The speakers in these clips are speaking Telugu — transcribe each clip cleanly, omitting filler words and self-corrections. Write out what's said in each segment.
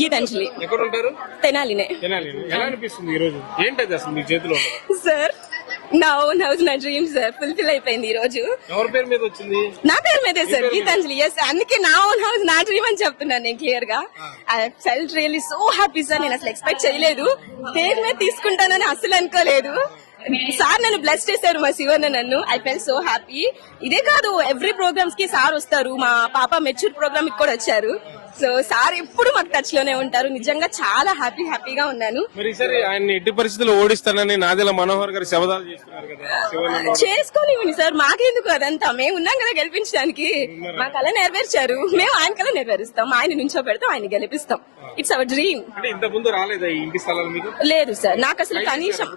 గీతాంజలి. ఎక్కడ ఉంటారు? తెనాలినే. ఎలా అనిపిస్తుంది ఈ రోజు? ఏంటది అసలు మీ చేతిలో? సార్ నా ఓన్ హౌస్, నా డ్రీమ్ సార్ ఫుల్ఫిల్ అయిపోయింది ఈ రోజు. ఎవరి పేరు మీద వచ్చింది? నా పేరు మీదే సార్, గీతాంజలి. ఎస్, అందుకే నా ఓన్ హౌస్ నా డ్రీమ్ అని చెప్తున్నాను నేను క్లియర్ గా. I felt really so happy sir. నేను అసలు ఎక్స్పెక్ట్ చేయలేదు, పేరు మీద తీసుకుంటానని అసలు అనుకోలేదు. సార్ నన్ను బ్లెస్ చేశారు, మా శివన్న నన్ను. I fell so happy. ఇదే కాదు, ఎవ్రీ ప్రోగ్రామ్స్ కి సార్ వస్తారు. మా పాప మెచ్యూర్ ప్రోగ్రామ్ కి కూడా వచ్చారు. సో సార్ ఎప్పుడు మాకు టచ్ లోనే ఉంటారు. నిజంగా చాలా హ్యాపీగా ఉన్నాను. మరి ఈసారి ఆయన ఎట్టి పరిస్థితుల్లో ఓడిస్తానని నాదెల మనోహర్ గారు శబదాలు చేస్తున్నారు కదా. చేసుకోనివ్వండి సార్, మాకెందుకు అదంతా. మేము ఉన్నాం కదా గెలిపించడానికి. మా కళ నెరవేర్చారు, మేము ఆయన కళ నెరవేరుస్తాం. ఆయన నుంచో పెడతాం, ఆయన గెలిపిస్తాం. It's our dream. అంటే ఇంత ముందు రాలేదా ఈ ఇంటి స్థలాలు మీకు? లేదు సార్, నాకు అసలు కనీసం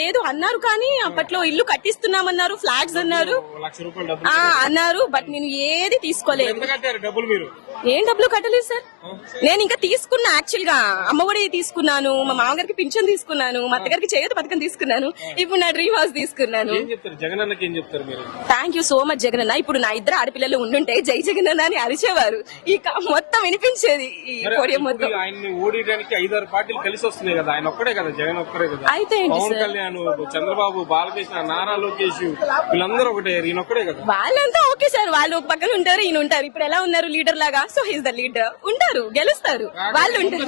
లేదు అన్నారు. కానీ అప్పట్లో ఇల్లు కట్టిస్తున్నామన్నారు, ఫ్లాగ్స్ అన్నారు, ₹1,00,000 అన్నారు. బట్ నేను ఏది తీసుకోలేదు. డబ్బులు మీరు ఏం డబ్బులు కట్టలేదు సార్. నేను ఇంకా తీసుకున్నా, యాక్చువల్ గా అమ్మఒడి తీసుకున్నాను, మా మామగారికి పింఛన్ తీసుకున్నాను, మా అత్తగారికి చేయత పథకం తీసుకున్నాను, ఇప్పుడు నా డ్రీమ్ హౌస్ తీసుకున్నాను. Thank you so much Jagananna. ఇప్పుడు నా ఇద్దరు ఆడపిల్లలు ఉండుంటే జై జగనన్న అని అరిచేవారు, ఇక మొత్తం వినిపించేది ఈ పోడియం మొత్తం. ఆయన్ని ఓడించడానికి 5-6 పార్టీలు కలిసి వస్తున్నాయి కదా, ఆయన ఒక్కడే కదా, జగన్ ఒక్కడే కదా. అయితే పవన్ కళ్యాణ్, చంద్రబాబు, బాలకృష్ణ, నారా లోకేష్ వీళ్ళందరూ ఒకటే, ఈయన ఒక్కడే కదా. వాళ్ళంతా ఓకే సార్, వాళ్ళు ఒక పక్కన ఉంటారు, ఈయన ఉంటారు. ఇప్పుడు ఎలా ఉన్నారు లీడర్ లాగా, సో హీస్ ద లీడర్. ఉంటారు, గెలుస్తారు, వాళ్ళు ఉంటారు.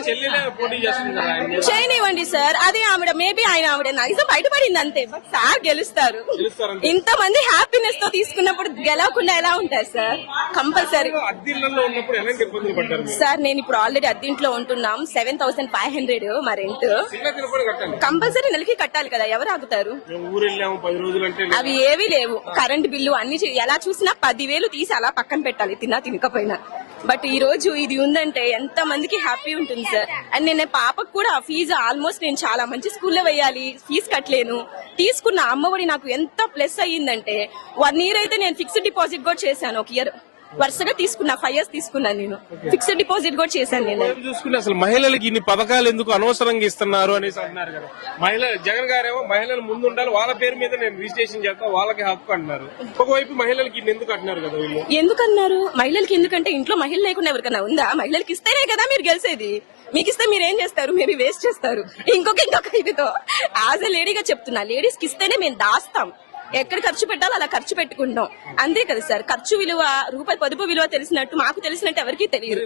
చేయనివ్వండి సార్, అదే ఆవిడ మేబీ ఆవిడ నైజం బయటపడింది అంతే. బట్ సార్ గెలుస్తారు. ఇంత మంది హ్యాపీనెస్ తో తీసుకున్నప్పుడు గెలవకుండా ఎలా ఉంటారు సార్? కంపల్సరీ. సార్ నేను ఇప్పుడు ఆల్రెడీ అద్దీంట్లో ఉంటున్నాం. 7,500 మా రెంట్. కంపల్సరీ నెలకి కట్టాలి కదా, ఎవరు ఆగుతారు? అవి ఏవీ లేవు. కరెంట్ బిల్లు అన్ని ఎలా చూసినా 10,000 తీసి అలా పక్కన పెట్టాలి, తినకపోయినా. బట్ ఈ రోజు ఇది ఉందంటే ఎంత మందికి హ్యాపీ ఉంటుంది సార్. అండ్ నేను పాపకు కూడా ఫీజు ఆల్మోస్ట్ నేను చాలా మంచి స్కూల్లో వేయాలి, ఫీజు కట్టలేను. తీసుకున్న అమ్మఒడి నాకు ఎంత ప్లస్ అయ్యిందంటే 1 year అయితే నేను ఫిక్స్డ్ డిపాజిట్ కూడా చేశాను. 1 year వరుసగా తీసుకున్నా, 5 years తీసుకున్నాను. నేను ఫిక్స్డ్ డిపాజిట్ కూడా చేశాను. నేను చూసుకుంటే అసలు మహిళలకి ఇన్ని పథకాలు ఎందుకు అనవసరంగా ఇస్తున్నారు అనేసి అంటున్నారు కదా. జగన్ గారేమో మహిళలు ముందు ఉండాలి, వాళ్ళ పేరు మీద నేను రిజిస్ట్రేషన్ చేస్తా, వాళ్ళకి హక్కు అంటున్నారు. ఒకవైపు మహిళలకి ఇన్ని ఎందుకు అంటున్నారు కదా వీళ్ళు? ఎందుకన్నారు మహిళలకి? ఎందుకంటే ఇంట్లో మహిళ లేకుండా ఎవరికన్నా ఉందా? మహిళలకి ఇస్తేనే కదా మీరు గెలిచేది. మీకు ఇస్తే మీరు ఏం చేస్తారు? మేబీ వేస్ట్ చేస్తారు. ఇంకొక ఇదితో యాజ్ ఎ లేడీగా చెప్తున్నా, లేడీస్ కి ఇస్తేనే మేము దాస్తాం. ఎక్కడ ఖర్చు పెట్టాలో అలా ఖర్చు పెట్టుకుంటాం, అంతే కదా సార్. ఖర్చు విలువ, రూపాయి పొదుపు విలువ తెలిసినట్టు మాకు తెలిసినట్టు ఎవరికి తెలియదు.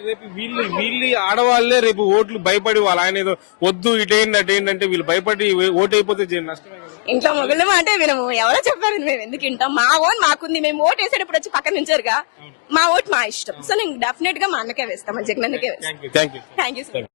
వీళ్ళు ఆడవాళ్లే రేపు ఓట్లు భయపడి వాళ్ళు ఆయన ఏదో వద్దు ఇటేంటి అటేంటంటే వీళ్ళు భయపడి ఓటు అయిపోతే నష్టమే. ఇంట్లో మొగలు అంటే వినము, ఎవరో చెప్పారు, మేము ఎందుకు వింటాం? మా ఓన్ మాకుంది. మేము ఓటు వేసేటప్పుడు వచ్చి పక్కన నుంచారుగా, మా ఓటు మా ఇష్టం. సో నేను డెఫినెట్ గా మా అన్నకే వేస్తాం, మా జగన్ అన్నకే వేస్తాం. Thank you sir.